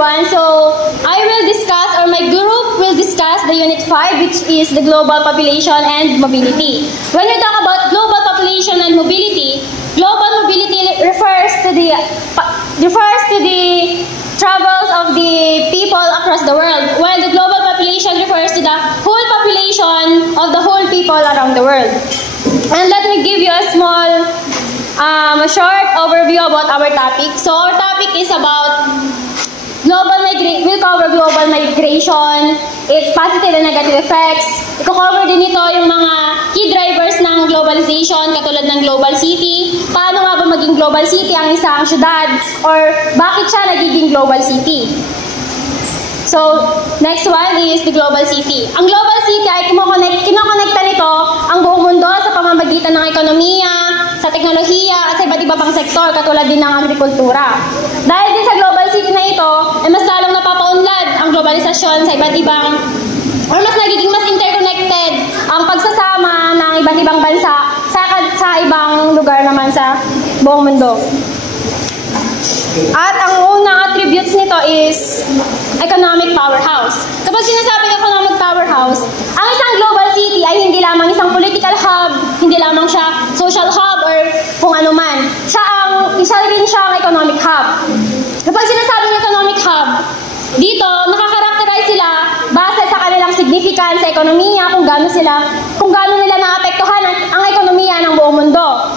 everyone. So, I will discuss, or my group will discuss the Unit 5, which is the global population and mobility. When we talk about global population and mobility refers to the travels of the people across the world, while the global population refers to the whole population of the whole people around the world. And let me give you a small short overview about our topic. So our topic is about we'll cover global migration, its positive and negative effects. Iko-cover din ito yung mga key drivers ng globalization, katulad ng global city. Paano nga ba maging global city ang isang syudad? Or bakit siya nagiging global city? So, next one is the global city. Ang global city ay kinokonekta nito ang buong mundo sa pamamagitan ng ekonomiya, sa teknolohiya, at sa iba't iba pang sektor, katulad din ng agrikultura. Dahil din sa global city na ito, ay mas lalong napapaunlad ang globalisasyon sa iba't ibang, or mas nagiging mas interconnected ang pagsasama ng iba't ibang bansa sa ibang lugar naman sa buong mundo. At ang unang attributes nito is economic powerhouse. Kapag sinasabing economic powerhouse, ang isang global city ay hindi lamang isang political hub, hindi lamang siya social hub or kung ano man. Isa rin siyang economic hub. Kapag sinasabing economic hub, dito nakakarakterize sila base sa kanilang significance sa ekonomiya, kung gaano nila naapektuhan ang ekonomiya ng buong mundo.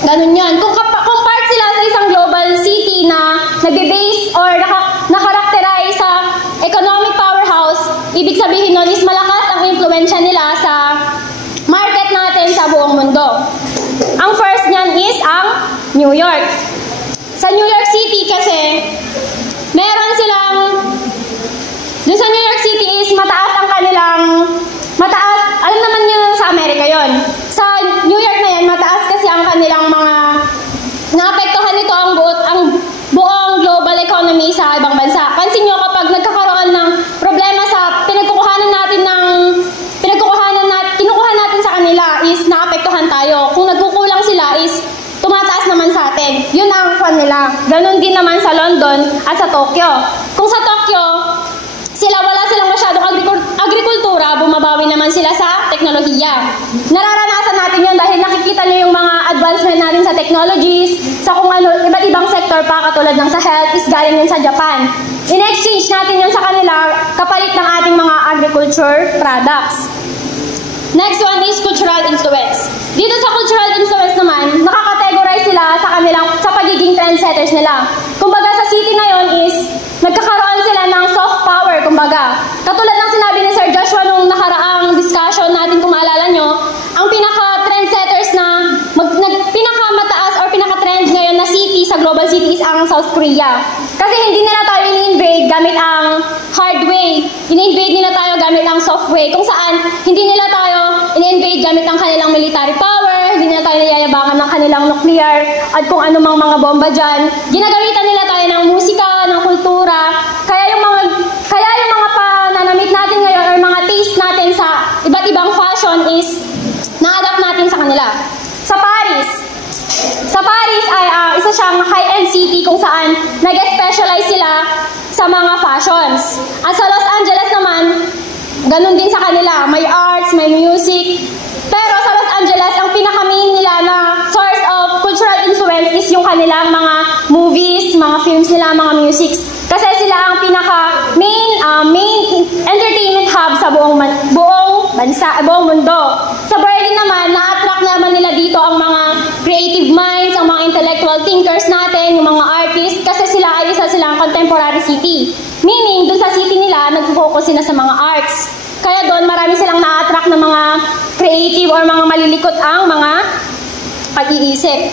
Ganun yan. Kung part sila sa isang global city na nagbe-base or nakarakterize sa economic powerhouse, ibig sabihin nun is malakas ang influensya nila sa market natin sa buong mundo. Ang first niyan is ang New York. Sa New York City kasi, meron silang, doon sa New York City is mataas, alam naman nyo sa Amerika yon. Sa New York na yan, mataas kasi ang kanilang mga, naapektuhan nito ang buong global economy sa ibang bansa. Pansin nyo kapag nagkakaroon ng problema sa kinukuha natin sa kanila is naapektuhan tayo. Kung nagkukulang sila is tumataas naman sa atin. Yun ang kanila. Ganon din naman sa London at sa Tokyo. Kung sa Tokyo, wala silang masyadong agrikultura, bumabawi naman sila sa teknolohiya. Nararanasan natin yan dahil nakikita nyo yung mga advancement natin sa technologies, sa kung ano, iba't ibang sector pa katulad ng sa health is galing yun sa Japan. In-exchange natin yun sa kanila kapalit ng ating mga agriculture products. Next one is cultural influence. Dito sa cultural influence naman, nakakategorize sila sa pagiging trendsetters nila. Kumbaga sa city na yon is nagkakaroon sila ng soft power, kumbaga. Katulad ng sinabi ni Sir Joshua nung nakaraang discussion natin, kung maalala nyo, ang pinaka-trendsetters na pinaka-mataas or pinaka-trend ngayon na city sa global city is ang South Korea. Kasi hindi nila tayo ini-invade gamit ang hard way. Ini-invade nila tayo gamit ang soft way. Kung saan, hindi nila tayo ini-invade gamit ang kanilang military power, hindi nila tayo nayayabangan ng kanilang nuclear, at kung anumang mga bomba dyan. Ginagamitan nila tayo ng musika, ng kultura. Kaya yung mga pananamit natin ngayon or mga taste natin sa iba't ibang fashion is na-adapt natin sa kanila. Sa Paris ay isa siyang high-end city kung saan nag-specialize sila sa mga fashions. At sa Los Angeles naman, ganun din sa kanila. May arts, may music. Pero sa Los Angeles, ang pinaka-main nila na source of cultural influence is yung kanilang mga movies, mga films nila, mga musics. Kasi sila ang pinaka-main entertainment hub sa buong mundo. Sa Berlin naman, na-attract naman nila dito ang mga creative minds, ang mga intellectual thinkers natin, yung mga artists, kasi sila ay isa silang contemporary city. Meaning, dun sa city nila, nag-focus sila sa mga arts. Kaya doon, marami silang na-attract ng mga creative or mga malilikot ang mga pag-iisip.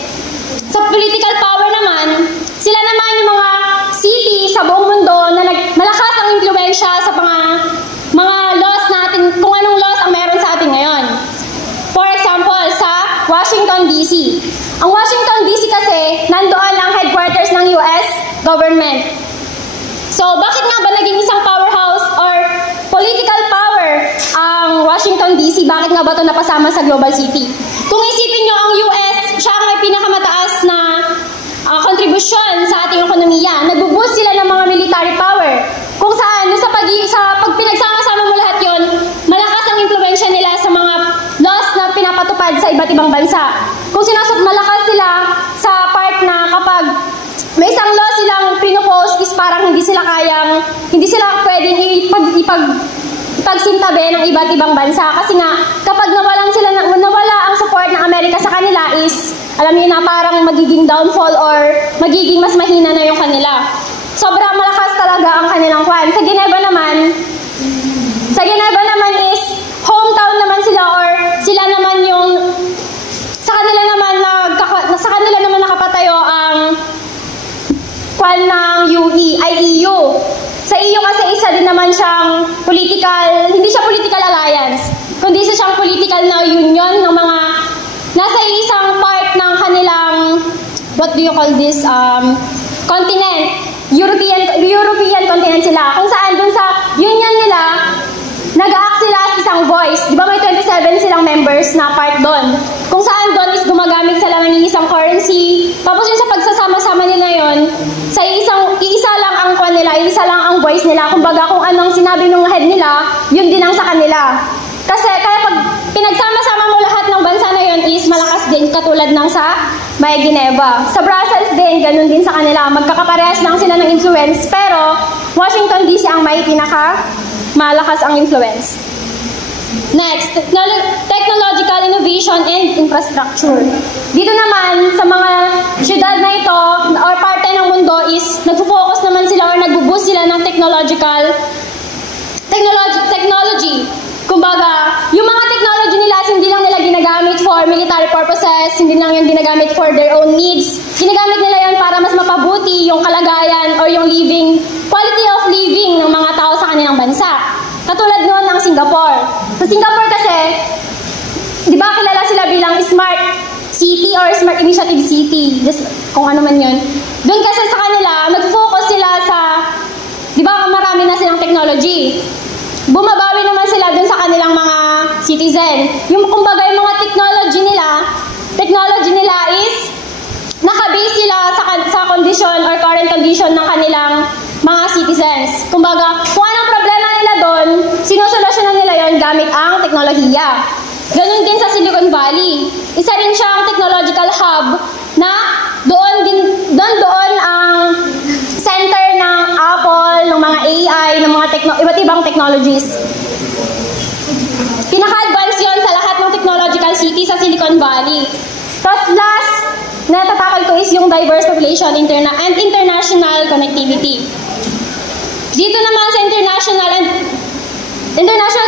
Sa political power naman, sila naman yung mga city sa buong mundo na malakas ang impluensya sa mga laws natin, kung anong laws ang meron sa atin ngayon. For example, sa Washington, D.C. Ang Washington, D.C. kasi, nandoon ang headquarters ng US government. So, bakit nga ba naging isang powerhouse or political power ang Washington, D.C.? Bakit nga ba ito napasama sa global city? Kung isipin nyo, ang US, siya ang may pinakamataas na kontribusyon sa ating ekonomiya. Nag-boost sila ng mga military ibang bansa. Kung malakas sila sa part na kapag may isang law silang pinopost is parang hindi sila pwedeng ipagsintabi ng iba't ibang bansa. Kasi nga, kapag nawala ang support ng Amerika sa kanila is, alam niyo na, parang magiging downfall or magiging mas mahina na yung kanila. Sobrang malakas talaga ang kanilang kwan. Sa Geneva naman is hometown naman sila, or sila naman yung sa kanila naman nakapatayo ang kwan ng EU. Sa EU kasi isa din naman siyang hindi siya political alliance, kundi isa siyang political na union ng mga nasa isang part ng kanilang, what do you call this, continent. European continent sila, kung saan dun sa union nila nag-act sila as isang voice. Di ba may 27 silang members na part doon, kung saan doon is gumagamit sila ng isang currency. Tapos yun sa pagsasama-sama nila yon, sa iisa lang ang kwan nila, isa lang ang voice nila. Kumbaga kung anong sinabi ng head nila, yun din ang sa kanila. Kasi kaya pag pinagsama-sama mo lahat ng bansa na yun is malakas din, katulad ng sa may Geneva. Sa Brussels din, ganun din sa kanila. Magkakaparehas lang sila ng influence, pero Washington DC ang may malakas ang influence. Next, technological innovation and infrastructure. Dito naman, sa mga syudad na ito, or parte ng mundo is, nagpo-focus naman sila or nagbo-boost sila ng technology. Kumbaga, yung mga technology nila, hindi lang nila ginagamit for military purposes, hindi lang yung ginagamit for their own needs. Ginagamit nila yon para mas mapabuti yung kalagayan or yung quality of living ng mga tao sa kanilang bansa. Katulad noon ng Singapore. Sa Singapore kasi, di ba kilala sila bilang smart city or smart initiative city, just kung ano man yun. Doon kasi sa kanila, nag-focus sila sa, di ba marami na silang technology. Bumabawi naman sila dun sa kanilang mga citizen. Kumbaga yung mga technology nila is nakabase sila sa condition or current condition ng kanilang mga citizens. Kumbaga, kung anong problema nila doon, sinusolusyonan nila yon gamit ang teknolohiya. Ganun din sa Silicon Valley. Isa rin siyang technological hub na doon ang center ng Apple, ng mga AI, ng mga iba't ibang technologies. Pinaka-advance yon sa lahat ng technological city sa Silicon Valley. Tapos last na tatakal ko is yung diverse population and international connectivity. Dito naman sa international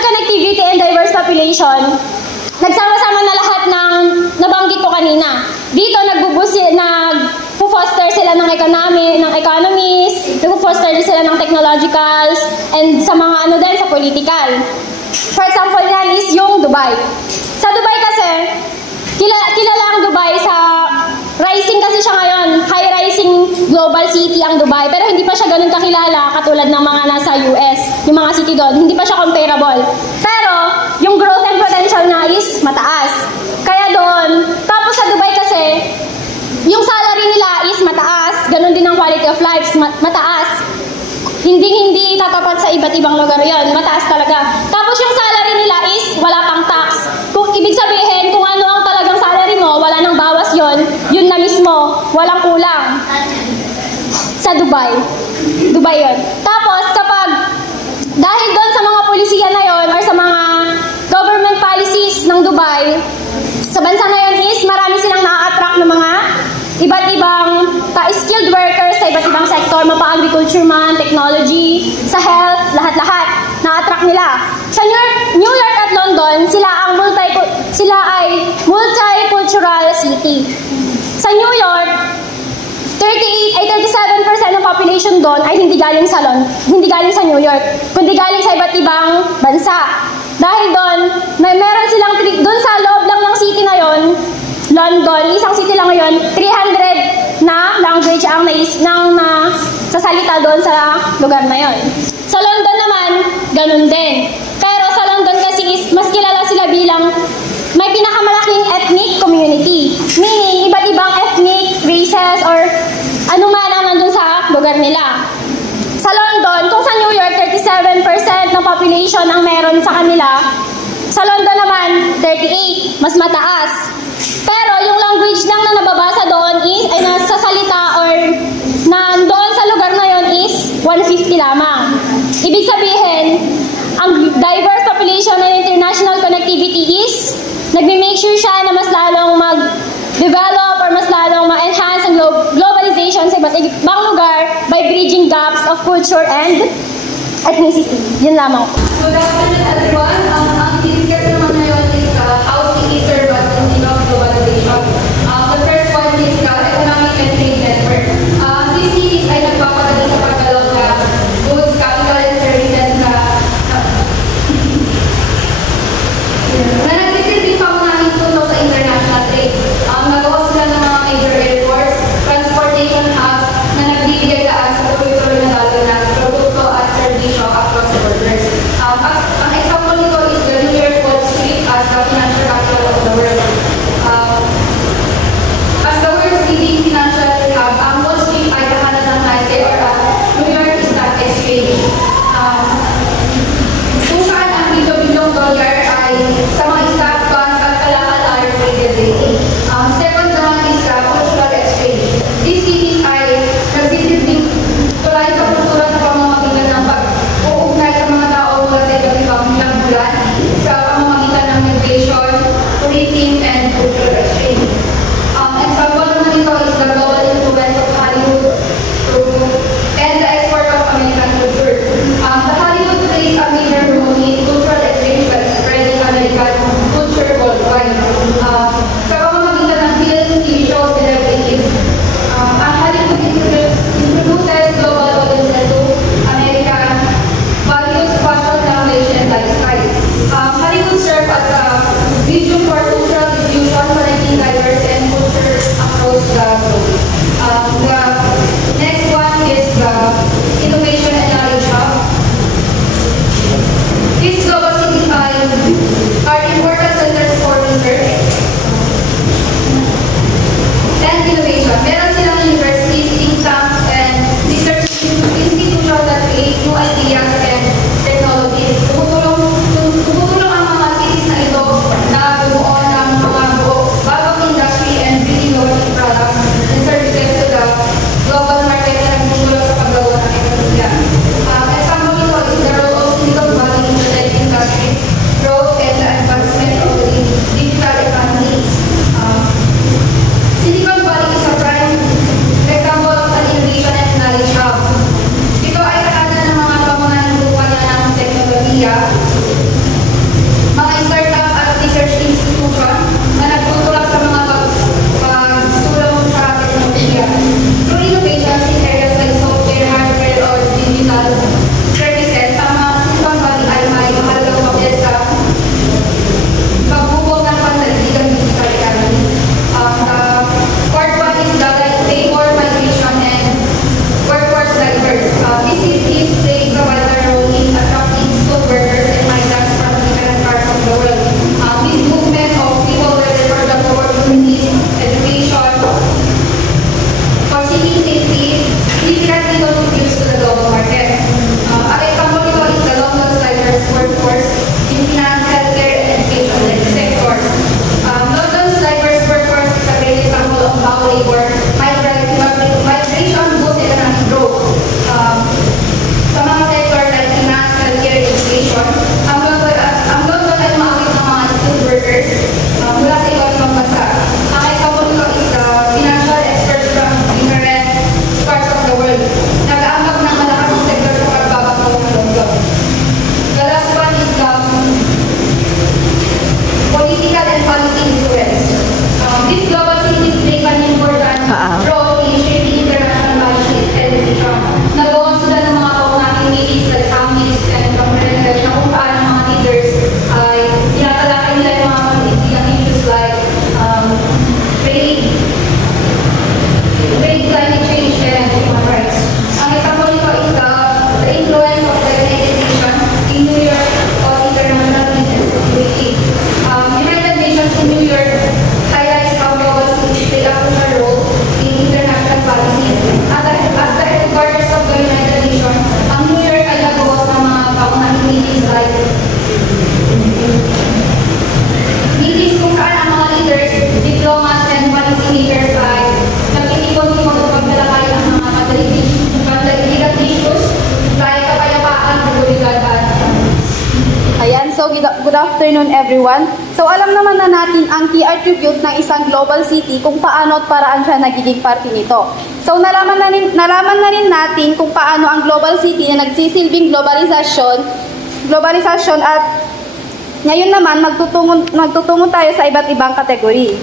connectivity and diverse population, nagsama-sama na lahat ng nabanggit ko kanina. Dito nagpo-foster sila ng economies, nagpo-foster din sila ng technologicals, and sa mga sa political. For example yan is yung Dubai. Sa Dubai kasi, kilala ang Dubai sa rising kasi siya ngayon, high-rising global city ang Dubai, pero hindi pa siya ganun kakilala katulad ng mga nasa US, yung mga city doon, hindi pa siya comparable. Pero, yung growth and potential na is mataas. Kaya doon, tapos sa Dubai kasi, yung salary nila is mataas, ganun din ang quality of life, mataas. Hindi tatapat sa iba't ibang lugar yon, mataas talaga. Tapos yung salary nila is wala pang tax. Kung ibig sabihin, kung ano ang talagang salary mo, wala nang bawas yon, yun na mismo, walang kulang. Sa Dubai yon. Tapos dahil doon sa mga polisiya na yon or sa mga government policies ng Dubai, sa bansa na yon is marami silang na-attract ng mga iba't ibang skilled workers sa iba't ibang sektor, mapa-agriculture man, technology, sa health, lahat-lahat na-attract nila. Sa New York at London, sila ay multicultural city. Sa New York, 37% ng population doon ay hindi galing sa New York, kundi galing sa iba't ibang bansa. Dahil doon, meron silang doon sa loob lang ng city na yon, London, isang city lang ngayon, 300 na language ang sasalita doon sa lugar na yon. Sa London naman, ganun din. Pero sa London kasi mas kilala sila bilang may pinakamalaking ethnic community. Meaning, iba't ibang ethnic, races, or ano man ang nandun sa lugar nila. Sa London, kung sa New York, 37% ng population ang meron sa kanila, sa London naman, 38%, mas mataas. Pero yung language lang na nababasa doon is, ay nasa salita or nandoon sa lugar na yon is 150 lamang. Ibig sabihin, ang diverse population and international connectivity is nagme-make sure siya na mas lalong mag-develop or mas lalong ma-enhance ang globalization sa iba't ibang lugar by bridging gaps of culture and ethnicity. Yun lamang. Good afternoon, everyone. Ang discuss naman ngayon is how cities serve as in need of globalization. The first one is economic and trade network. These cities ay nagpapadala sa paggalok na goods, capital, and services na nagsisilbing pangunahing tunto sa international trade. Nagawa sila ng mga major airports, transportation hubs na nagbibigay daan sa tuloy-tuloy na daloy ng produkto at serbisyo across the borders. Ang example nito is the afternoon everyone. So alam naman na natin ang key attribute ng isang global city kung paano at paraan siya nagiging parte nito. So nalaman na rin natin kung paano ang global city na nagsisilbing globalisasyon at ngayon naman magtutungo tayo sa iba't ibang kategory.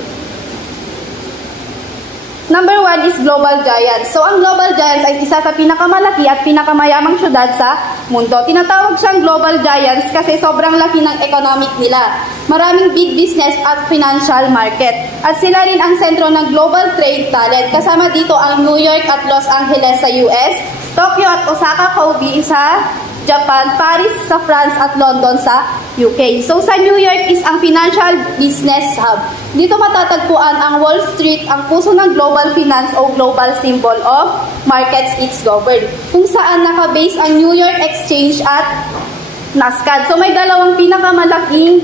Number 1 is global giants. So, ang global giants ay isa sa pinakamalaki at pinakamayamang syudad sa mundo. Tinatawag siyang global giants kasi sobrang laki ng economic nila. Maraming big business at financial market. At sila rin ang sentro ng global trade talent. Kasama dito ang New York at Los Angeles sa US, Tokyo at Osaka, Kobe sa Japan, Paris sa France at London sa UK. So sa New York is ang financial business hub. Dito matatagpuan ang Wall Street, ang puso ng global finance o global symbol of markets it's governed. Kung saan nakabase ang New York Exchange at NASDAQ. So may dalawang pinakamalaking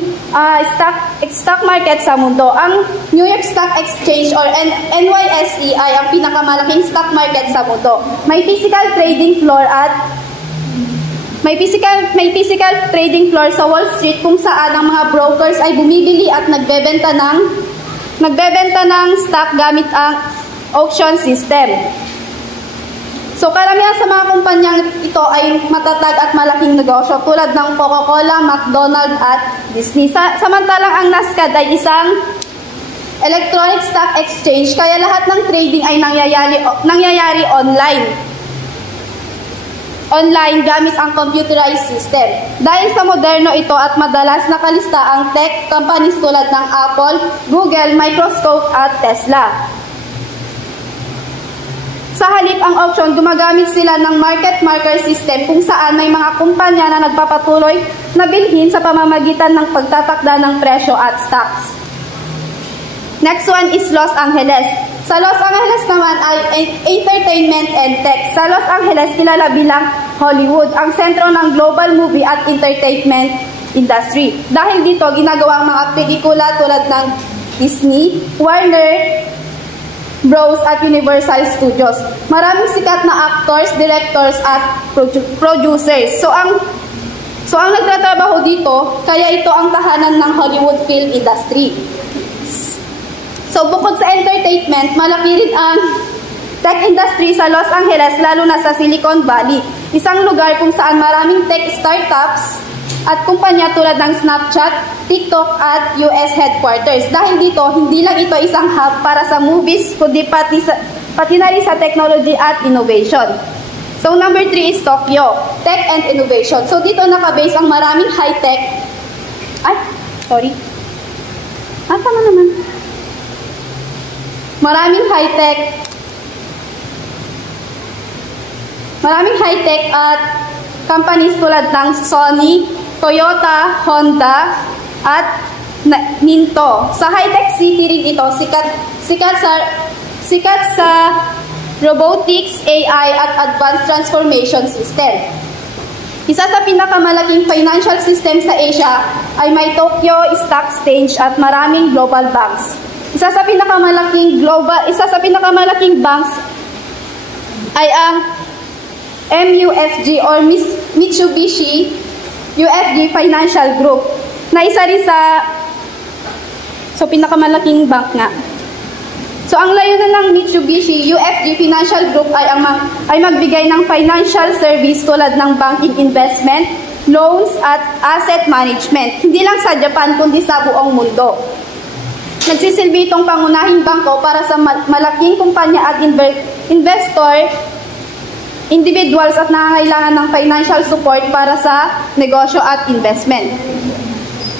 stock market sa mundo. Ang New York Stock Exchange or NYSE ay ang pinakamalaking stock market sa mundo. May physical trading floor sa Wall Street kung saan ang mga brokers ay bumibili at nagbebenta ng stock gamit ang auction system. So karamihan sa mga kumpanyang ito ay matatag at malaking negosyo tulad ng Coca-Cola, McDonald's at Disney. Samantalang ang NASDAQ ay isang electronic stock exchange kaya lahat ng trading ay nangyayari online gamit ang computerized system. Dahil sa moderno ito at madalas nakalista ang tech companies tulad ng Apple, Google, Microsoft at Tesla. Sa halip ang auction, gumagamit sila ng market maker system kung saan may mga kumpanya na nagpapatuloy na bilhin sa pamamagitan ng pagtatakda ng presyo at stocks. Next one is Los Angeles. Sa Los Angeles naman ay entertainment and tech. Sa Los Angeles, kilala bilang Hollywood, ang sentro ng global movie at entertainment industry. Dahil dito, ginagawa ang mga pelikula tulad ng Disney, Warner Bros. At Universal Studios. Maraming sikat na actors, directors at producers. So ang nagtatrabaho dito, kaya ito ang tahanan ng Hollywood film industry. So, bukod sa entertainment, malaki rin ang tech industry sa Los Angeles, lalo na sa Silicon Valley. Isang lugar kung saan maraming tech startups at kumpanya tulad ng Snapchat, TikTok at US headquarters. Dahil dito, hindi lang ito isang hub para sa movies, kundi pati na rin sa technology at innovation. So, number 3 is Tokyo, tech and innovation. So, dito nakabase ang maraming high-tech. Tama naman. Maraming high-tech at companies tulad ng Sony, Toyota, Honda, at Ninto. Sa high-tech city rin ito, sikat sa robotics, AI, at advanced transformation system. Isa sa pinakamalaking financial system sa Asia ay may Tokyo Stock Exchange at maraming global banks. Isa sa pinakamalaking banks ay ang MUFG or Mitsubishi UFG Financial Group na isa rin sa pinakamalaking bank nga. So ang layunin ng Mitsubishi UFG Financial Group ay magbigay ng financial service tulad ng banking, investment, loans at asset management. Hindi lang sa Japan kundi sa buong mundo. Nagsisilbi itong pangunahing bangko para sa malaking kumpanya at investor, individuals at nangangailangan ng financial support para sa negosyo at investment.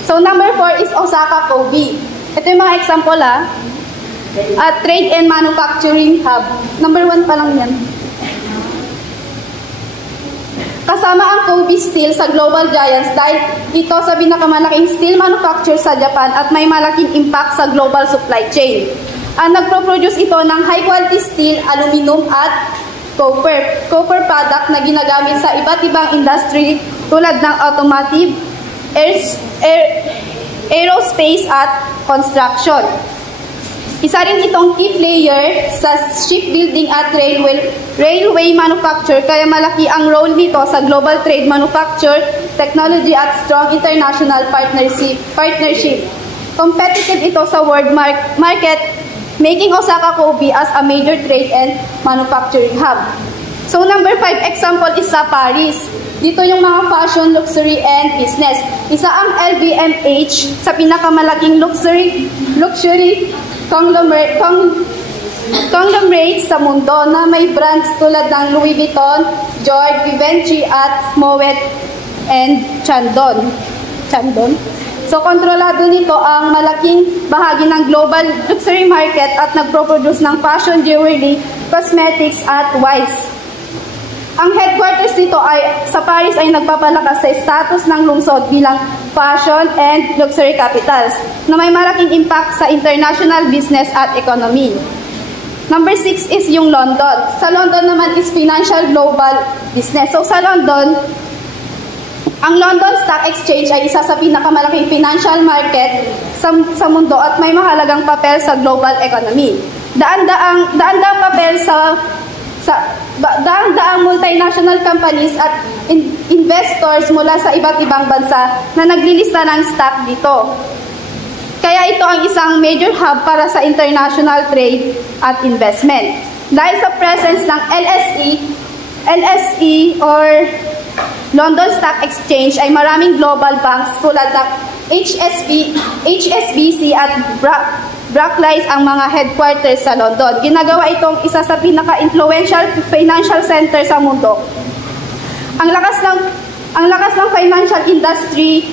So number 4 is Osaka, Kobe. Ito yung mga example at trade and manufacturing hub. Number 1 pa lang yan. Kasama ang Kobe Steel sa Global Giants dahil ito sa pinakamalaking steel manufacturer sa Japan at may malaking impact sa global supply chain. Ang nagpo-produce ito ng high-quality steel, aluminum at copper product na ginagamit sa iba't ibang industry tulad ng automotive, aerospace at construction. Isa rin itong key player sa shipbuilding at railway manufacture kaya malaki ang role nito sa global trade, manufacture, technology at strong international partnership. Competitive ito sa world market, making Osaka Kobe as a major trade and manufacturing hub. So number 5 example is sa Paris. Dito yung mga fashion, luxury, and business. Isa ang LVMH sa pinakamalaking luxury conglomerate sa mundo na may brands tulad ng Louis Vuitton, George, Givenchy at Moet and Chandon. So, kontrolado nito ang malaking bahagi ng global luxury market at nagproproduce ng fashion, jewelry, cosmetics at wines. Ang headquarters nito sa Paris ay nagpapalakas sa status ng lungsod bilang fashion and luxury capitals na may malaking impact sa international business at economy. Number 6 is yung London. Sa London naman is financial global business. So sa London, ang London Stock Exchange ay isa sa pinakamalaking financial market sa mundo at may mahalagang papel sa global economy. Daan-daang papel daang multinational companies at investors mula sa iba't ibang bansa na naglilista ng stock dito. Kaya ito ang isang major hub para sa international trade at investment. Dahil sa presence ng LSE or London Stock Exchange ay maraming global banks tulad ng HSBC at Barclays ang mga headquarters sa London. Ginagawa itong isa sa pinaka-influential financial center sa mundo. Ang lakas ng financial industry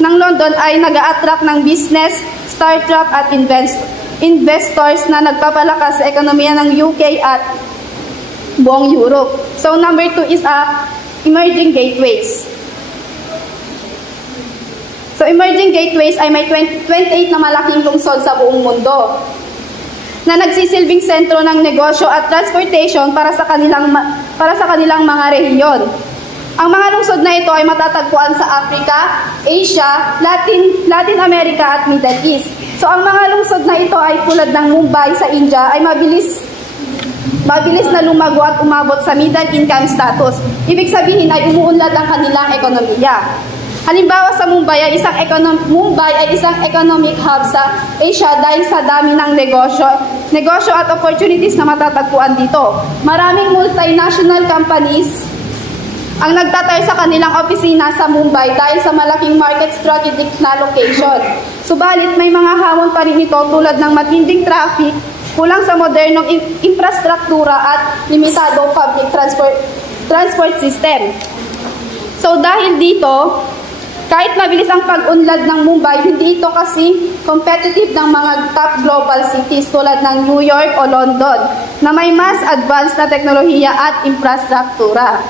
ng London ay nag-a-attract ng business, startup at investors na nagpapalakas sa ekonomiya ng UK at buong Europe. So number 2 is emerging gateways. So emerging gateways ay may 28 na malaking lungsod sa buong mundo na nagsisilbing sentro ng negosyo at transportation para sa kanilang mga rehiyon. Ang mga lungsod na ito ay matatagpuan sa Africa, Asia, Latin America at Middle East. So ang mga lungsod na ito ay tulad ng Mumbai sa India ay mabilis na lumago at umabot sa middle income status. Ibig sabihin ay umuunlad ang kanilang ekonomiya. Halimbawa sa Mumbai ay isang economic hub sa Asia dahil sa dami ng negosyo at opportunities na matatagpuan dito. Maraming multinational companies ang nagtatayo sa kanilang opisina sa Mumbai dahil sa malaking market strategic na location. Subalit may mga hamon pa rin ito tulad ng matinding traffic, kulang sa modernong infrastruktura at limitadong public transport system. So dahil dito, kahit mabilis ang pag-unlad ng Mumbai, hindi ito kasi competitive ng mga top global cities tulad ng New York o London na may mas advanced na teknolohiya at infrastruktura.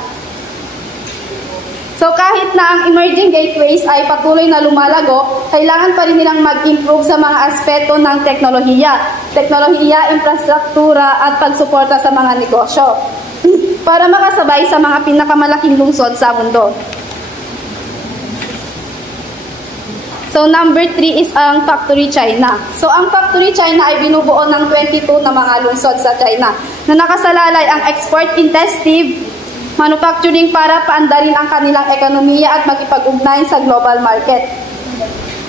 So kahit na ang emerging gateways ay patuloy na lumalago, kailangan pa rin nilang mag-improve sa mga aspeto ng teknolohiya, infrastruktura at pagsuporta sa mga negosyo para makasabay sa mga pinakamalaking lungsod sa mundo. So number 3 is ang Factory China. So ang Factory China ay binubuo ng 22 na mga lungsod sa China na nakasalalay ang export-intensive manufacturing para paandarin ang kanilang ekonomiya at makipag-ugnayan sa global market.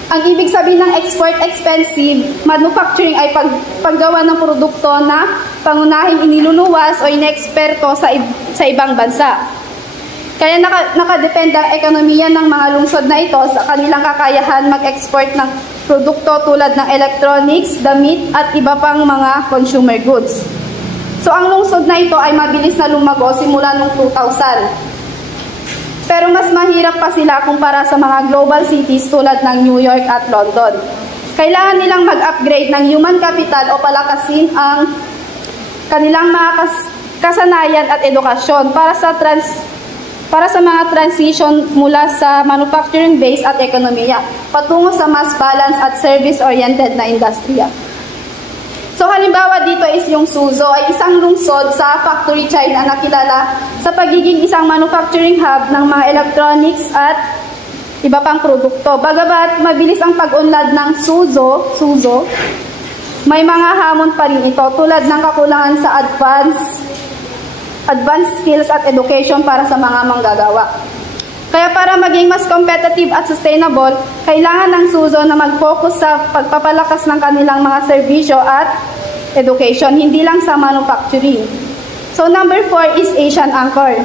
Ang ibig sabihin ng export-expensive manufacturing ay paggawa ng produkto na pangunahing iniluluwas o ineksperto sa ibang bansa. Kaya nakadepende ang ekonomiya ng mga lungsod na ito sa kanilang kakayahan mag-export ng produkto tulad ng electronics, damit at iba pang mga consumer goods. So ang lungsod na ito ay mabilis na lumago simula noong 2000. Pero mas mahirap pa sila kumpara sa mga global cities tulad ng New York at London. Kailangan nilang mag-upgrade ng human capital o palakasin ang kanilang mga kasanayan at edukasyon para sa mga transition mula sa manufacturing base at ekonomiya patungo sa mas balance at service-oriented na industriya. So halimbawa dito is yung Suzhou ay isang lungsod sa Factory China na kilala sa pagiging isang manufacturing hub ng mga electronics at iba pang produkto. Bagamat mabilis ang pag-unlad ng Suzhou, may mga hamon pa rin ito tulad ng kakulangan sa advanced skills at education para sa mga manggagawa. Kaya para maging mas competitive at sustainable, kailangan ng SUZO na mag-focus sa pagpapalakas ng kanilang mga serbisyo at education, hindi lang sa manufacturing. So number 4 is Asian Anchor.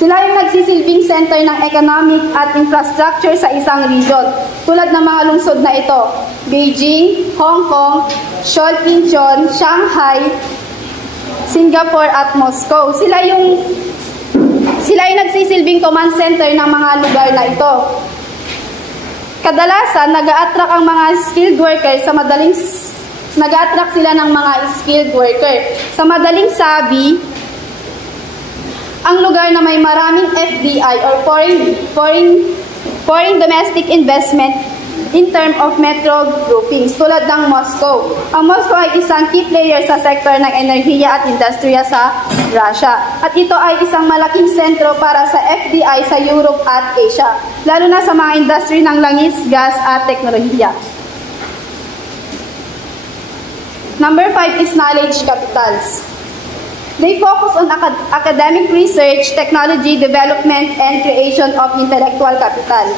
Sila yung nagsisilbing center ng economic at infrastructure sa isang region, tulad ng mga lungsod na ito: Beijing, Hong Kong, Seoul, Incheon, Shanghai, Singapore at Moscow. Sila yung nagsisilbing command center ng mga lugar na ito. Kadalasan, nag-a-attract ang mga skilled workers nag-a-attract sila ng mga skilled worker. Sa madaling sabi, ang lugar na may maraming FDI or foreign domestic investment in term of metro groupings, tulad ng Moscow. Ang Moscow ay isang key player sa sektor ng enerhiya at industriya sa Russia. At ito ay isang malaking sentro para sa FDI sa Europe at Asia, lalo na sa mga industry ng langis, gas at teknolohiya. Number 5 is knowledge capitals. They focus on academic research, technology development, and creation of intellectual capital,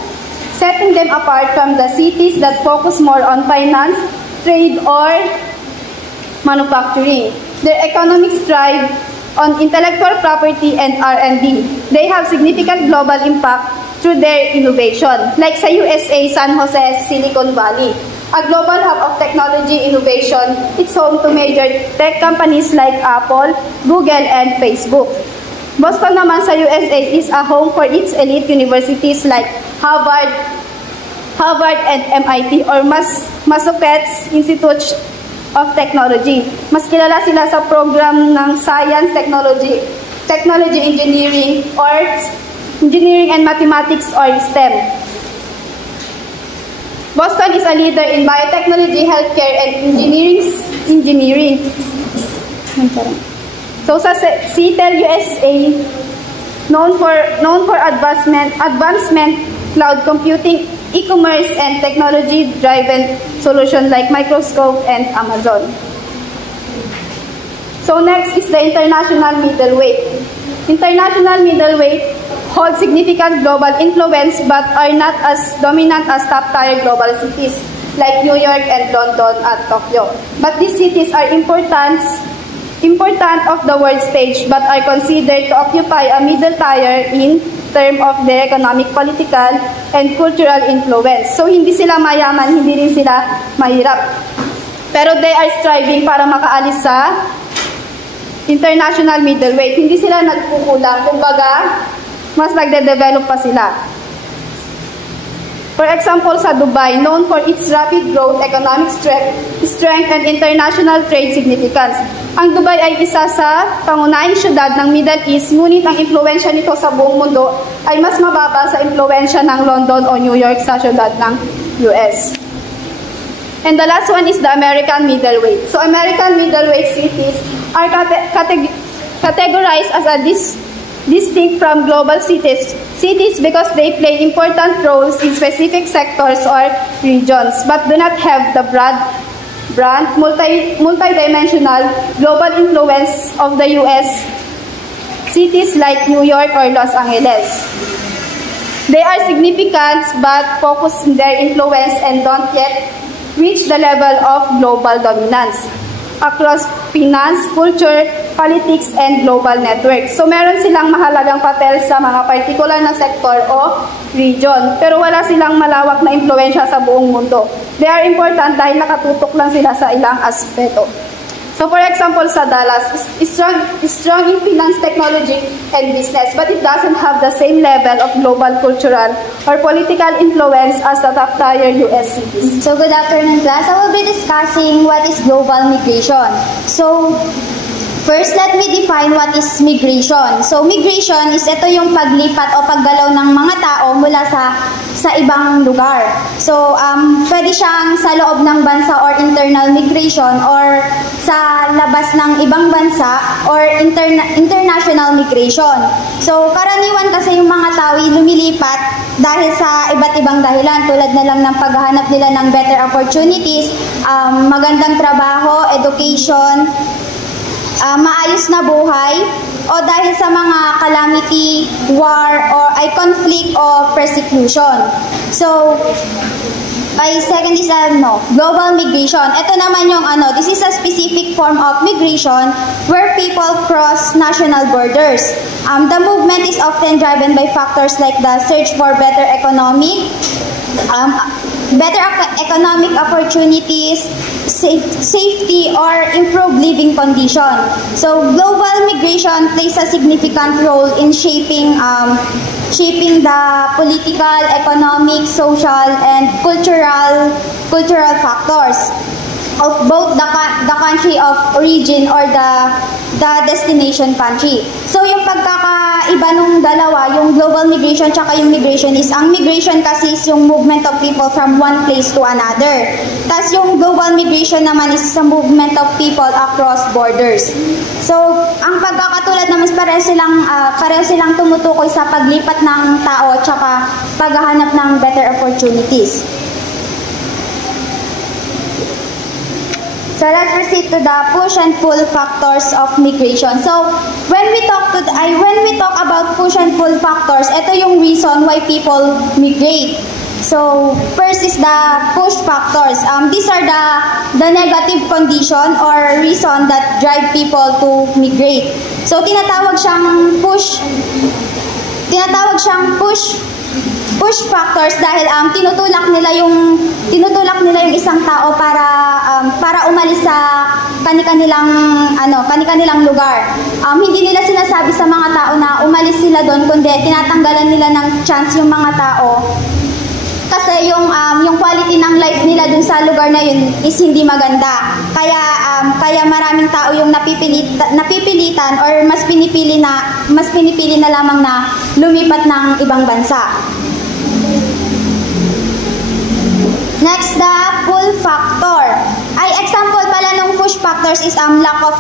setting them apart from the cities that focus more on finance, trade, or manufacturing. Their economics thrive on intellectual property and R&D. They have significant global impact through their innovation, like sa USA, San Jose, Silicon Valley. A global hub of technology innovation, it's home to major tech companies like Apple, Google, and Facebook. Boston naman sa USA is a home for its elite universities like Harvard and MIT, or Massachusetts Institute of Technology. Mas kilala sila sa program ng science, technology, engineering, or engineering and mathematics, or STEM. Boston is a leader in biotechnology, healthcare, and engineering. So sa Seattle, USA, known for advancement, cloud computing, e-commerce, and technology-driven solutions like Microsoft and Amazon. So next is the international middleweight. International middleweight hold significant global influence but are not as dominant as top-tier global cities like New York and London and Tokyo. But these cities are important of the world stage but are considered to occupy a middle tier in terms of their economic, political, and cultural influence. So hindi sila mayaman, hindi rin sila mahirap. Pero they are striving para makaalis sa international middleweight. Hindi sila nagkukulang. Kumbaga, mas nagde-develop pa sila. For example, sa Dubai, known for its rapid growth, economic strength, and international trade significance. Ang Dubai ay isa sa pangunahing syudad ng Middle East, ngunit ang impluwensya nito sa buong mundo ay mas mababa sa impluwensya ng London o New York sa syudad ng US. And the last one is the American middleweight. So American middleweight cities are categorized as a distinct from global cities because they play important roles in specific sectors or regions but do not have the broad multi-dimensional global influence of the US cities like New York or Los Angeles. They are significant but focus in their influence and don't yet reach the level of global dominance across finance, culture, politics, and global networks. So meron silang mahalagang papel sa mga particular na sektor o region, pero wala silang malawak na impluwensya sa buong mundo. They are important dahil nakatutok lang sila sa ilang aspeto. So for example, sa Dallas, is strong in finance, technology, and business, but it doesn't have the same level of global cultural or political influence as the top-tier US cities. So good afternoon, class. I will be discussing what is global migration. So first, let me define what is migration. So migration is ito yung paglipat o paggalaw ng mga tao mula sa ibang lugar. So pwede siyang sa loob ng bansa or internal migration or sa labas ng ibang bansa or international migration. So karaniwan kasi yung mga tao ay lumilipat dahil sa iba't ibang dahilan, tulad na lang ng paghahanap nila ng better opportunities, magandang trabaho, education, maayos na buhay, o dahil sa mga calamity, war, or ay conflict o persecution. So, second is global migration. Ito naman yung this is a specific form of migration where people cross national borders. The movement is often driven by factors like the search for better economic opportunities, safety, or improved living condition. So, global migration plays a significant role in shaping the political, economic, social, and cultural factors of both the country of origin or the destination country. So, yung pagkakaiba nung dalawa, yung global migration tsaka yung migration is, ang migration kasi is yung movement of people from one place to another. Tapos yung global migration naman is sa movement of people across borders. So, ang pagkakatulad naman is pareho silang tumutukoy sa paglipat ng tao tsaka paghahanap ng better opportunities. So let's proceed to the push and pull factors of migration. So when we talk about push and pull factors, ito yung reason why people migrate. So first is the push factors. These are the negative condition or reason that drive people to migrate. So tinatawag siyang push factors dahil tinutulak nila yung isang tao para umalis sa kani-kanilang lugar. Hindi nila sinasabi sa mga tao na umalis sila doon, kundi tinatanggalan nila ng chance yung mga tao kasi yung quality ng life nila dun sa lugar na yun is hindi maganda. Kaya maraming tao yung napipilitan or mas pinipili na lamang na lumipat ng ibang bansa. Next, the pull factor. Example pala ng push factors is lack of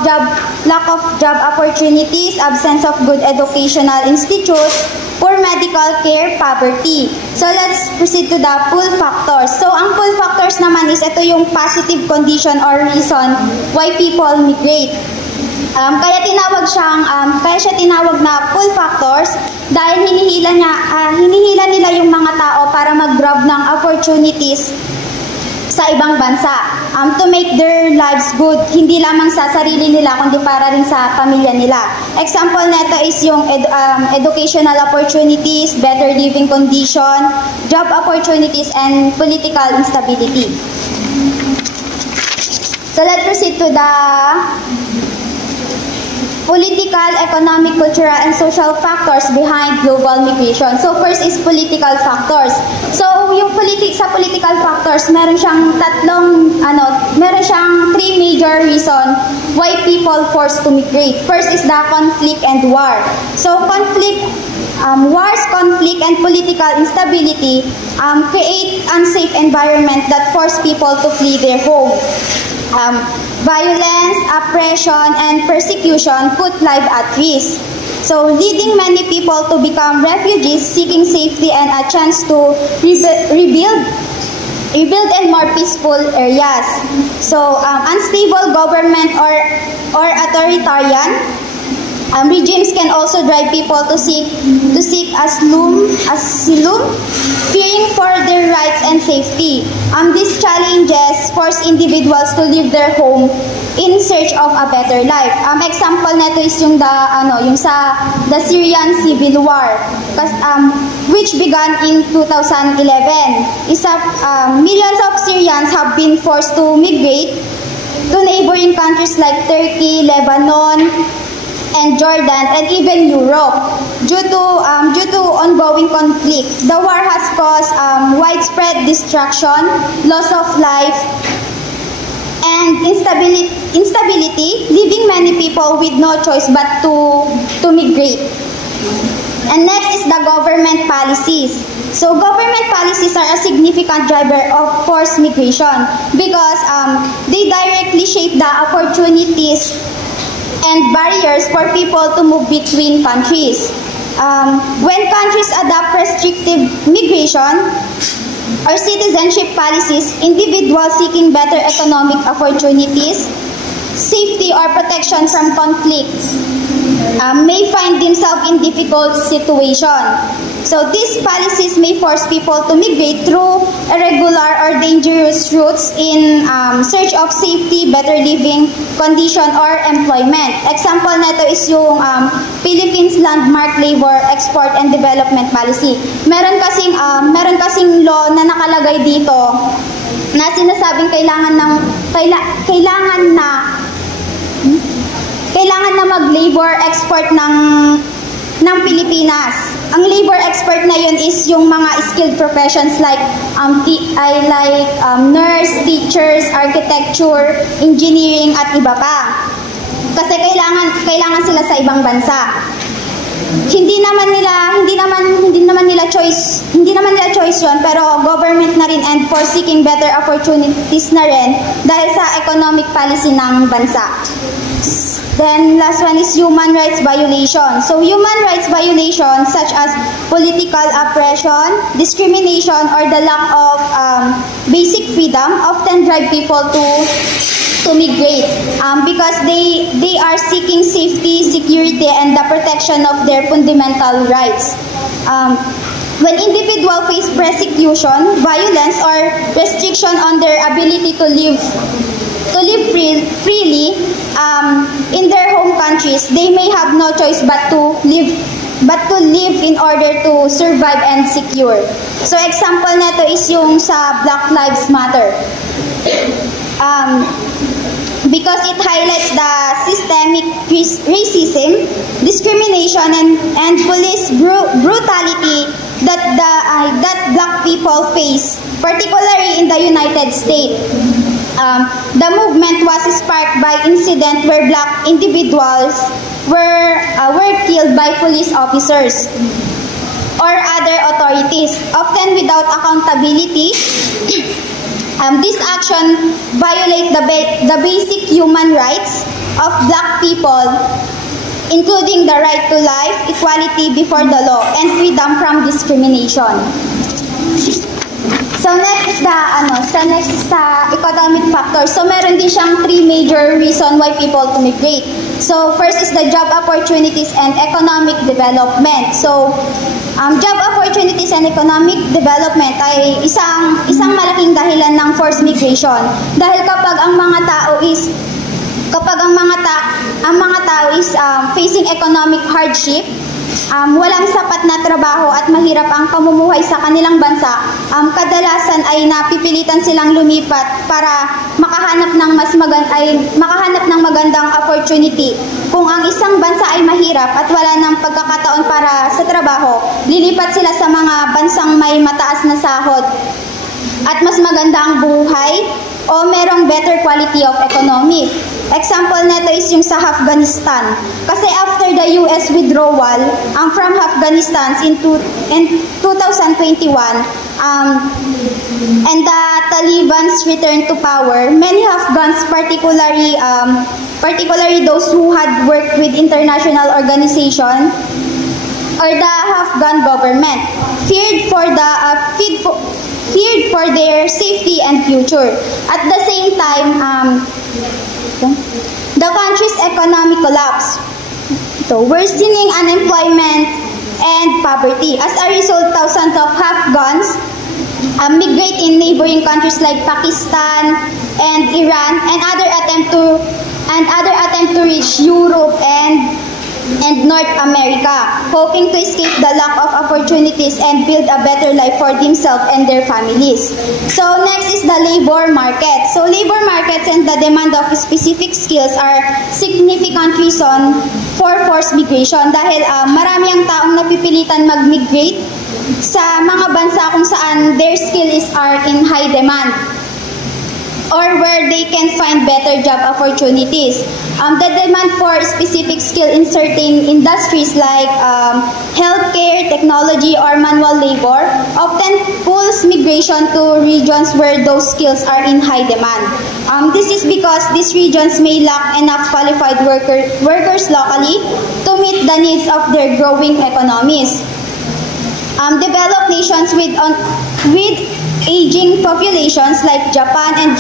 job opportunities, absence of good educational institutes, poor medical care, poverty. So let's proceed to the pull factors. So ang pull factors naman is ito yung positive condition or reason why people migrate. Kaya siya tinawag na pull factors dahil hinihila nila yung mga tao para mag-grab ng opportunities sa ibang bansa to make their lives good, hindi lamang sa sarili nila kundi para rin sa pamilya nila. Example nito is yung educational opportunities, better living condition, job opportunities, and political instability. So let's proceed to the political, economic, cultural, and social factors behind global migration. So first is political factors. So yung sa political factors, meron siyang three major reason why people forced to migrate. First is the conflict and war. So wars, conflict, and political instability create unsafe environment that force people to flee their home. Violence, oppression, and persecution put life at risk. So, leading many people to become refugees seeking safety and a chance to rebuild in more peaceful areas. So, unstable government or authoritarian regimes can also drive people to seek asylum, fearing for their rights and safety. These challenges force individuals to leave their home in search of a better life. Example nito is yung the Syrian Civil War, which began in 2011. Millions of Syrians have been forced to migrate to neighboring countries like Turkey, Lebanon, and Jordan, and even Europe. Due to ongoing conflict, the war has caused widespread destruction, loss of life, and instability, leaving many people with no choice but to migrate. And next is the government policies. So government policies are a significant driver of forced migration because they directly shape the opportunities and barriers for people to move between countries. When countries adopt restrictive migration or citizenship policies, individuals seeking better economic opportunities, safety, or protection from conflicts may find themselves in difficult situation. So these policies may force people to migrate through irregular or dangerous routes in search of safety, better living condition, or employment. Example na ito is yung Philippines Landmark Labor Export and Development Policy. Meron kasing law na nakalagay dito na sinasabing kailangan na mag-labor export ng Pilipinas. Ang labor export na yun is yung mga skilled professions like nurse, teachers, architecture, engineering, at iba pa. Kasi kailangan sila sa ibang bansa. Hindi naman nila choice yun, pero government na rin, and for seeking better opportunities na rin dahil sa economic policy ng bansa. Then last one is human rights violation. So human rights violations such as political oppression, discrimination, or the lack of basic freedom often drive people to migrate because they are seeking safety, security, and the protection of their fundamental rights. When individuals face persecution, violence, or restriction on their ability to live freely in their home countries, they may have no choice but to live in order to survive and secure. So example nito is yung sa Black Lives Matter. Because it highlights the systemic racism, discrimination, and police brutality that Black people face, particularly in the United States. The movement was sparked by incident where Black individuals were killed by police officers or other authorities, often without accountability. This action violates the basic human rights of Black people, including the right to life, equality before the law, and freedom from discrimination. So next is the economic factors. So meron din siyang 3 major reasons why people to migrate. So first is the job opportunities and economic development. So job opportunities and economic development ay isang malaking dahilan ng forced migration. Dahil kapag ang mga tao is facing economic hardship, walang sapat na trabaho at mahirap ang pamumuhay sa kanilang bansa, kadalasan ay napipilitan silang lumipat para makahanap ng magandang opportunity. Kung ang isang bansa ay mahirap at wala ng pagkakataon para sa trabaho, lilipat sila sa mga bansang may mataas na sahod at mas maganda ang buhay o merong better quality of economy. Example nito is yung sa Afghanistan. Kasi after the US withdrawal from Afghanistan in 2021, and the Taliban's return to power, many Afghans, particularly those who had worked with international organizations or the Afghan government, feared for their safety and future. At the same time, the country's economic collapse, so worsening unemployment and poverty. As a result, thousands of Afghans migrate in neighboring countries like Pakistan and Iran, and other attempt to reach Europe and North America, hoping to escape the lack of opportunities and build a better life for themselves and their families. So next is the labor market. So labor markets and the demand of specific skills are significant reason for forced migration dahil marami ang taong napipilitan mag-migrate sa mga bansa kung saan their skills are in high demand or where they can find better job opportunities. The demand for specific skill in certain industries like healthcare, technology, or manual labor often pulls migration to regions where those skills are in high demand. This is because these regions may lack enough qualified workers locally to meet the needs of their growing economies. Developed nations with aging populations like Japan and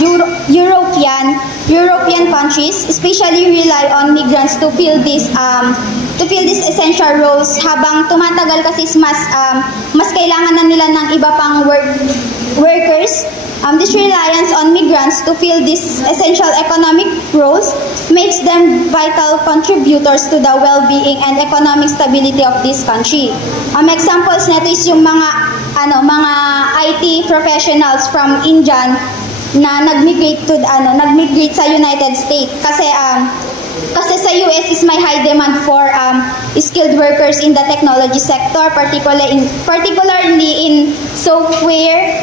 European countries especially rely on migrants to fill these these essential roles. Habang tumatagal kasi mas kailangan na nila ng iba pang workers. This reliance on migrants to fill these essential economic roles makes them vital contributors to the well-being and economic stability of this country. Examples nito is yung mga IT professionals from India na nag-migrate sa United States kasi sa US is may high demand for skilled workers in the technology sector, particularly in software,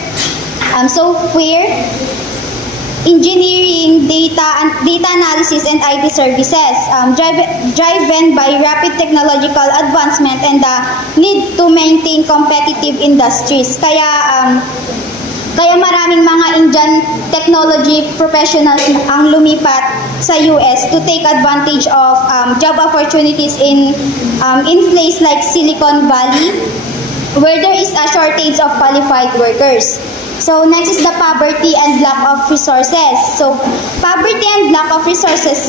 engineering, data analysis, and IT services, driven by rapid technological advancement and the need to maintain competitive industries. Kaya maraming mga Indian technology professionals ang lumipat sa US to take advantage of job opportunities in place like Silicon Valley, where there is a shortage of qualified workers. So next is the poverty and lack of resources. So poverty and lack of resources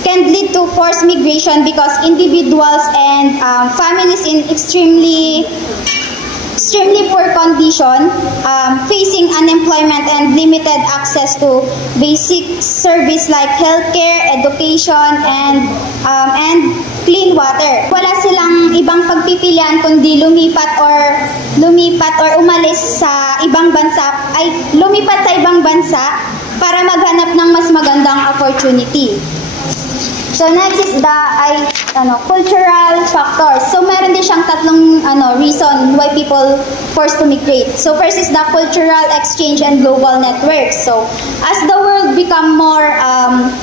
can lead to forced migration because individuals and families in extremely poor condition, facing unemployment and limited access to basic service like healthcare, education, and clean water. Wala silang ibang pagpipilian kundi lumipat or umalis sa ibang bansa para maghanap ng mas magandang opportunity. So next is the cultural factors. So meron din siyang tatlong reason why people forced to migrate. So first is the cultural exchange and global networks. So as the world become more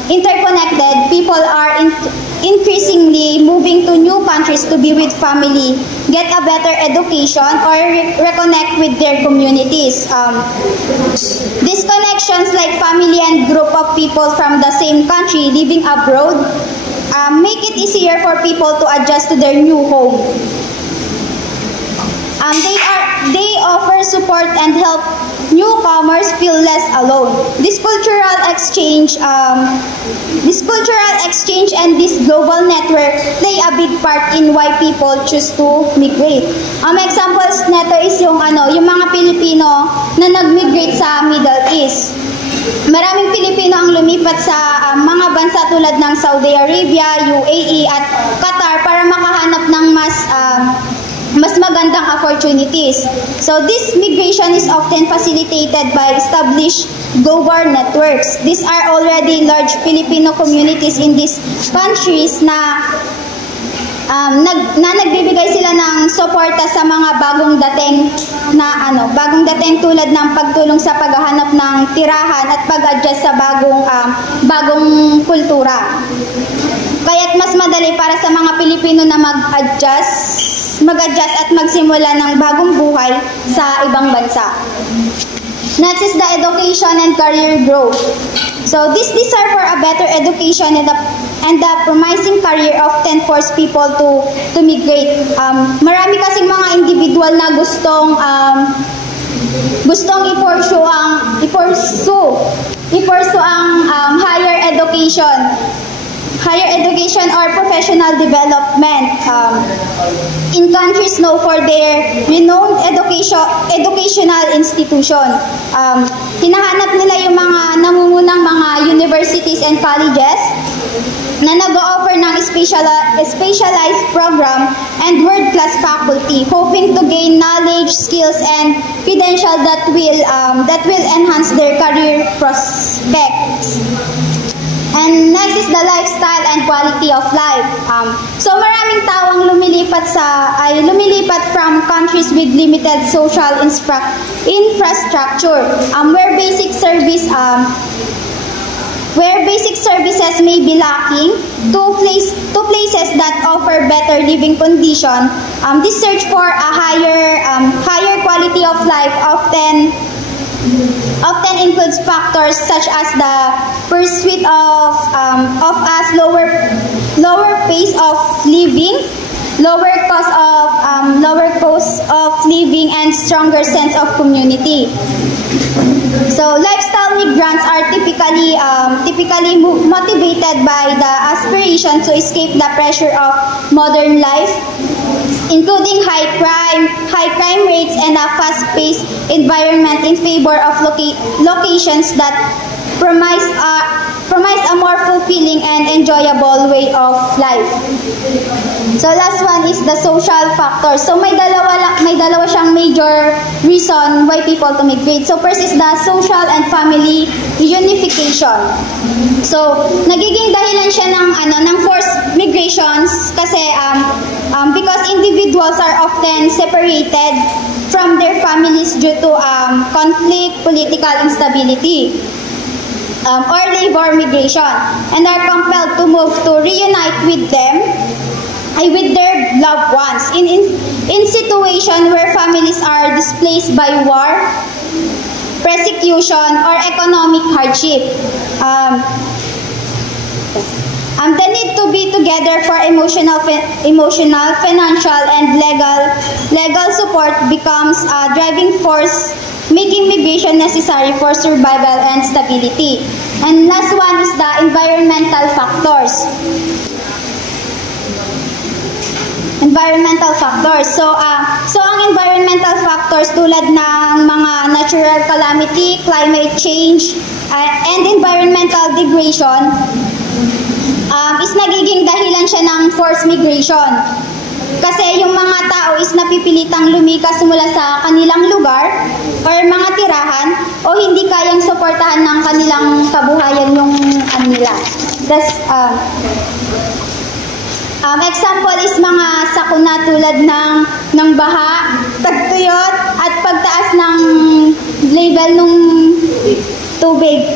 interconnected, people are increasingly moving to new countries to be with family, get a better education, or reconnect with their communities. These connections, like family and group of people from the same country living abroad, make it easier for people to adjust to their new home. They offer support and help newcomers feel less alone. This cultural exchange and this global network play a big part in why people choose to migrate. Examples nito is yung mga Pilipino na nag-migrate sa Middle East. Maraming Pilipino ang lumipat sa mga bansa tulad ng Saudi Arabia, UAE at Qatar para makahanap ng mas magandang opportunities. So this migration is often facilitated by established global networks. These are already large Filipino communities in these countries na nagbibigay sila ng suporta sa mga bagong dating tulad ng pagtulong sa paghahanap ng tirahan at pag-adjust sa bagong kultura. Kaya't mas madali para sa mga Pilipino na mag-adjust at magsimula ng bagong buhay sa ibang bansa. Next is the education and career growth. So these are for a better education and the promising career often force people to migrate. Marami kasing mga individual na gustong i-pursue ang higher education or professional development in countries known for their renowned educational institution. Hinahanap nila yung mga nangungunang mga universities and colleges na nag-o-offer ng specialized program and world-class faculty, hoping to gain knowledge, skills, and credentials that will enhance their career prospects. And next is the lifestyle and quality of life. So maraming tao ang lumilipat from countries with limited social infrastructure, where basic services may be lacking, to places that offer better living condition. This search for a higher quality of life often includes factors such as the pursuit of lower pace of living, lower cost of living and stronger sense of community. So lifestyle migrants are typically motivated by the aspiration to escape the pressure of modern life, including high crime rates and a fast-paced environment in favor of locations that promise a more fulfilling and enjoyable way of life. So last one is the social factor. So may dalawa siyang major reason why people to migrate. So first is the social and family reunification. So nagiging dahilan siya ng forced migrations kasi because individuals are often separated from their families due to conflict, political instability, or labor migration, and are compelled to move to reunite with their loved ones in situation where families are displaced by war, persecution, or economic hardship. The need to be together for emotional, financial, and legal support becomes a driving force, making migration necessary for survival and stability. And last one is the environmental factors. So ang environmental factors tulad ng mga natural calamity, climate change, and environmental degradation is nagiging dahilan siya ng forced migration. Kasi yung mga tao is napipilitang lumikas mula sa kanilang lugar or mga tirahan o hindi kayang suportahan ng kanilang kabuhayan yung nila. Example is mga sakuna tulad ng baha, tagtuyot, at pagtaas ng level ng tubig.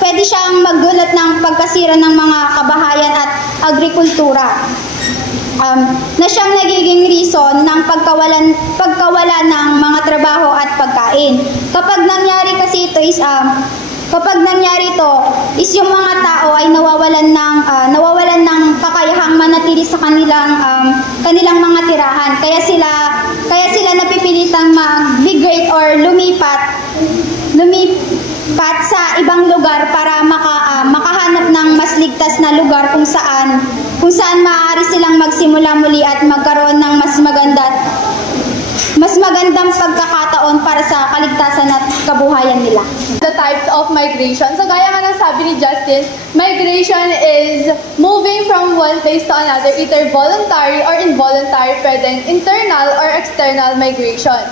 Pwede siyang magdulot ng pagkasira ng mga kabahayan at agrikultura. Na siyang nagiging reason ng pagkawala ng mga trabaho at pagkain. Kapag nangyari ito is yung mga tao ay nawawalan ng kakayahang manatili sa kanilang mga tirahan. Kaya sila napipilitang mag-migrate or lumipat sa ibang lugar para makahanap ng mas ligtas na lugar kung saan maaari silang magsimula muli at magkaroon ng mas magandang pagkakataon para sa kaligtasan at kabuhayan nila. The types of migration. So gaya nga ng sabi ni Justin, migration is moving from one place to another, either voluntary or involuntary, pwedeng internal or external migration.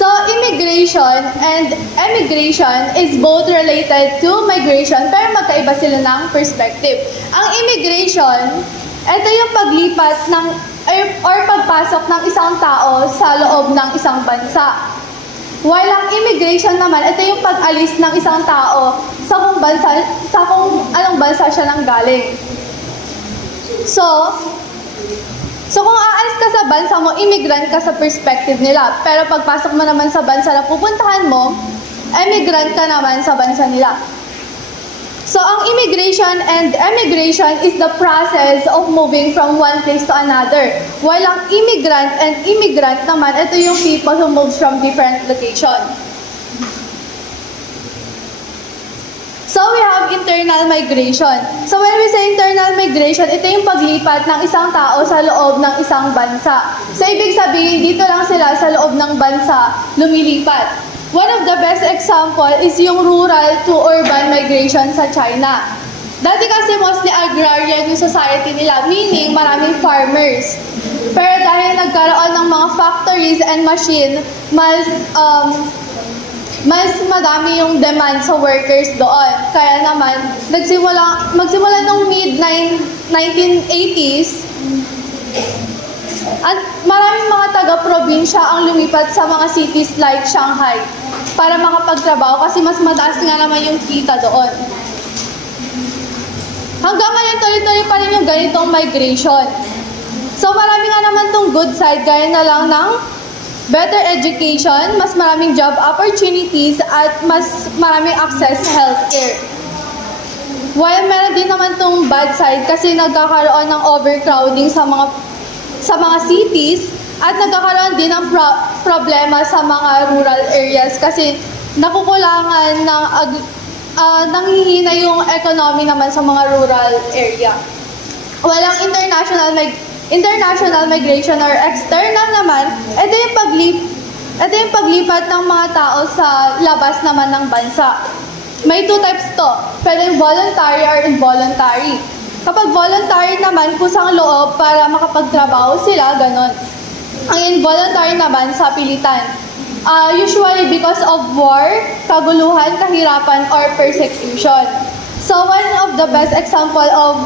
So immigration and emigration is both related to migration pero magkaiba sila ng perspective. Ang immigration, ito yung paglipat or pagpasok ng isang tao sa loob ng isang bansa. While ang immigration naman, ito yung pag-alis ng isang tao sa kung anong bansa siya nanggaling. So kung aalis ka sa bansa mo, immigrant ka sa perspective nila. Pero pagpasok mo naman sa bansa na pupuntahan mo, emigrant ka naman sa bansa nila. So ang immigration and emigration is the process of moving from one place to another. While ang immigrant and immigrant naman, ito yung people who move from different location. So we have internal migration. So when we say internal migration, ito yung paglipat ng isang tao sa loob ng isang bansa. So ibig sabihin, dito lang sila sa loob ng bansa lumilipat. One of the best example is yung rural to urban migration sa China. Dati kasi mostly agrarian yung society nila, meaning maraming farmers. Pero dahil nagkaroon ng mga factories and machine, mas madami yung demand sa workers doon. Kaya naman, magsimula nung mid-1980s, at maraming mga taga-probinsya ang lumipat sa mga cities like Shanghai para makapagtrabaho kasi mas mataas nga naman yung kita doon. Hanggang ngayon, tuloy-tuloy pa rin yung ganitong migration. So marami nga naman tong good side, gaya na lang ng better education, mas maraming job opportunities, at mas maraming access sa healthcare. While meron din naman tong bad side kasi nagkakaroon ng overcrowding sa mga cities at nagkakaroon din ng problema sa mga rural areas kasi nakukulangan ng nanghihina yung economy naman sa mga rural area. Walang international migration or external naman, ito yung paglipat ng mga tao sa labas naman ng bansa. May 2 types to, pwedeng voluntary or involuntary. Kapag voluntary naman, kusang loob para makapagtrabaho sila, ganon. Ang involuntary naman sa pilitan. Usually because of war, kaguluhan, kahirapan, or persecution. So one of the best example of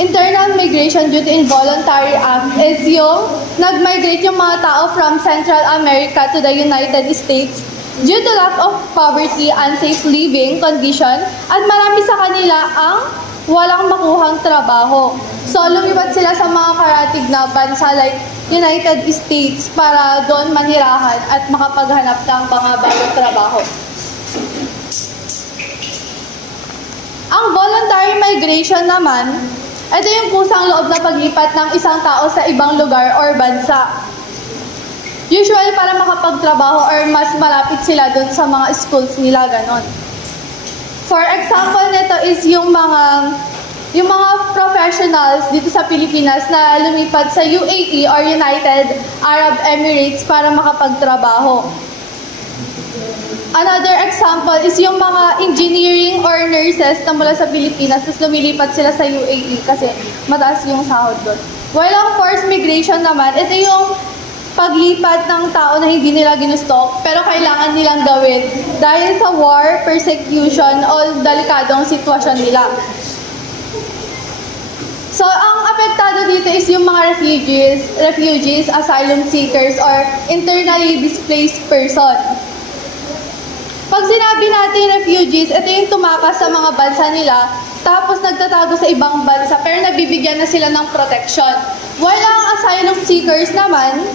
internal migration due to involuntary act is yung nag-migrate yung mga tao from Central America to the United States due to lack of poverty, unsafe living condition, at marami sa kanila ang walang makuhang trabaho. So lumipat sila sa mga karatig na bansa like United States para doon manirahan at makapaghanap ng mga bagong trabaho. Ang voluntary migration naman, ito yung kusang loob na paglipat ng isang tao sa ibang lugar or bansa. Usually para makapagtrabaho or mas malapit sila doon sa mga schools nila, ganon. For example nito is yung mga professionals dito sa Pilipinas na lumipat sa UAE or United Arab Emirates para makapagtrabaho. Another example is yung mga engineering or nurses na mula sa Pilipinas tapos lumilipat sila sa UAE kasi mataas yung sahod doon. While ang forced migration naman, ito yung paglipat ng tao na hindi nila ginusto pero kailangan nilang gawin dahil sa war, persecution o delikadong sitwasyon nila. So, ang apektado dito is yung mga refugees, asylum seekers, or internally displaced person. Pag sinabi natin refugees, ito yung tumakas sa mga bansa nila, tapos nagtatago sa ibang bansa, pero nabibigyan na sila ng protection. While ang asylum seekers naman,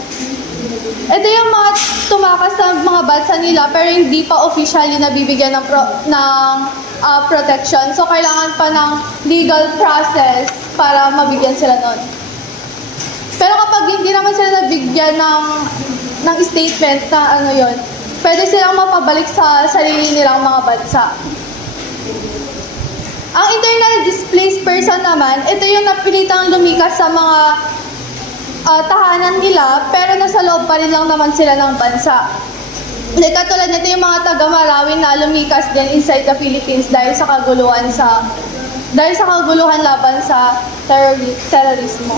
ito yung mga tumakas sa mga bansa nila, pero hindi pa officially nabibigyan ng protection. So, kailangan pa ng legal process para mabigyan sila nun. Pero kapag hindi naman sila nabigyan ng statement na pwede silang mapabalik sa sarili nilang mga bansa. Ang internally displaced person naman, ito yung napilitang lumikas sa mga tahanan nila, pero nasa loob pa rin lang naman sila ng bansa. Katulad nito yung mga taga-Malawi na lumikas din inside the Philippines dahil sa kaguluhan laban sa terrorismo.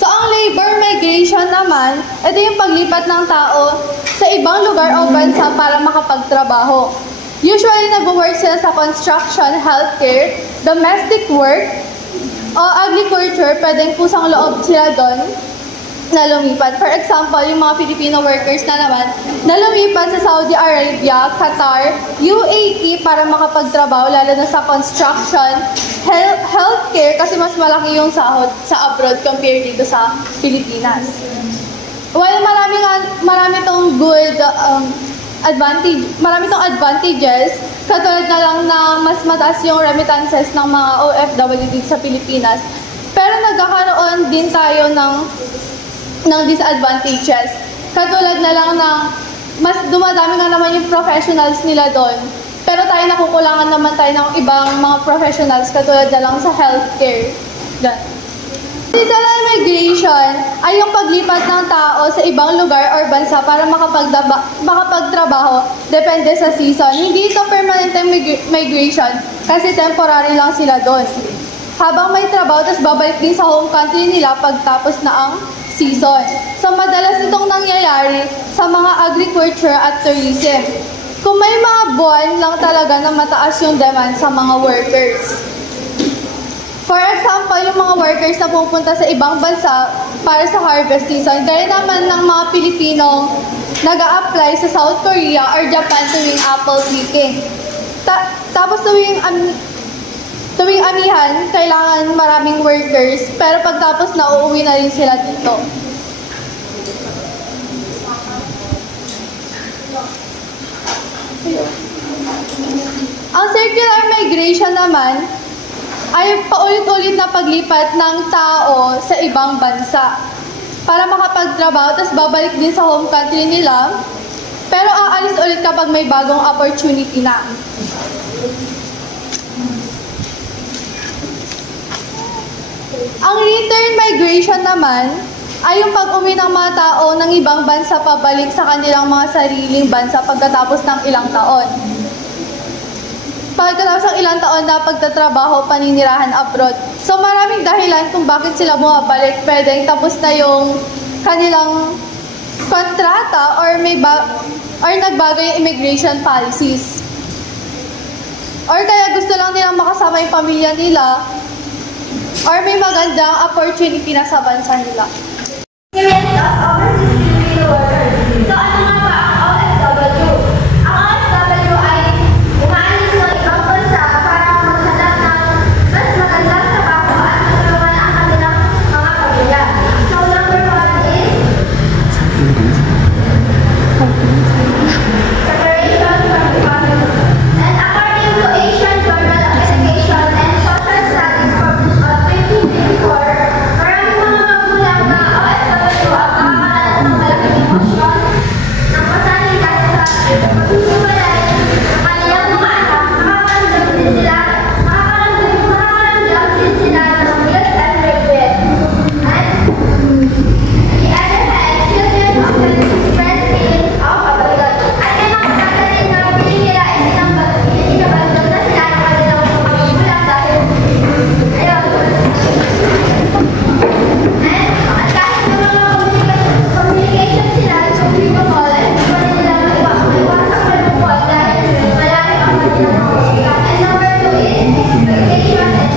So, ang labor migration naman, ito yung paglipat ng tao sa ibang lugar o bansa para makapagtrabaho. Usually, nag-work sila sa construction, healthcare, domestic work, o agriculture, pwedeng kusang loob sila doon na lumipat. For example, yung mga Filipino workers na naman, na lumipat sa Saudi Arabia, Qatar, UAE para makapagtrabaho, lalo na sa construction, healthcare, kasi mas malaki yung sahod sa abroad compared dito sa Pilipinas. While marami tong good marami tong advantages, katulad na lang na mas mataas yung remittances ng mga OFW dito sa Pilipinas, pero nagkakaroon din tayo ng disadvantages. Katulad na lang na mas dumadami nga naman yung professionals nila doon, pero tayo nakukulangan naman tayo ng ibang mga professionals katulad na lang sa healthcare. Seasonal migration ay yung paglipat ng tao sa ibang lugar or bansa para makapagtrabaho depende sa season. Hindi ito permanent migration kasi temporary lang sila doon. Habang may trabaho, tapos babalik din sa home country nila pagtapos na ang season. So, madalas itong nangyayari sa mga agriculture at tourism. Kung may mga buwan lang talaga na mataas yung demand sa mga workers. For example, yung mga workers na pupunta sa ibang bansa para sa harvest season, gaya naman ng mga Pilipinong nag-a-apply sa South Korea or Japan tuwing apple picking. Tapos tuwing amihan, kailangan maraming workers, pero pagtapos na uuwi na rin sila dito. Ang circular migration naman ay paulit-ulit na paglipat ng tao sa ibang bansa para makapagtrabaho tapos babalik din sa home country nila, pero aalis ulit kapag may bagong opportunity na. Ang return migration naman ay yung pag-uwi ng mga tao ng ibang bansa pabalik sa kanilang mga sariling bansa pagkatapos ng ilang taon. Pagkatapos ng ilang taon na pagtatrabaho, paninirahan abroad. So maraming dahilan kung bakit sila bumabalik. Pwedeng tapos na yung kanilang kontrata or nagbago yung immigration policies. Or kaya gusto lang nilang makasama yung pamilya nila or may magandang opportunity na sa bansa nila. Experience of overseas skilled workers. So ano nga ba ang OFW? Ang OFW ay umaalis ng ibang bansa para maghanap ng mas magandang trabaho at matulungan ang kanilang mga pamilya. So number 1 is separation from family. And according to Asian Journal of Education and Social Studies published on 2024, maraming mga magulang na OFW ang makakaranas ng malaking emosyon ng pasalitan sa pagsusubalay ng kanilang mga anak. Makakaramdam din sila ng guilt and regret. And the other hand, children often express feelings of abandon. At may mga pagkakasin na feeling nila ay inabandon na sila ng kanilang mga magulang dahil ayaw. At kahit may mga communication sila sa video call, ay hindi pa rin nila maiwasan malungkot dahil malaki ang kanilang mga. And number 2 is expectation and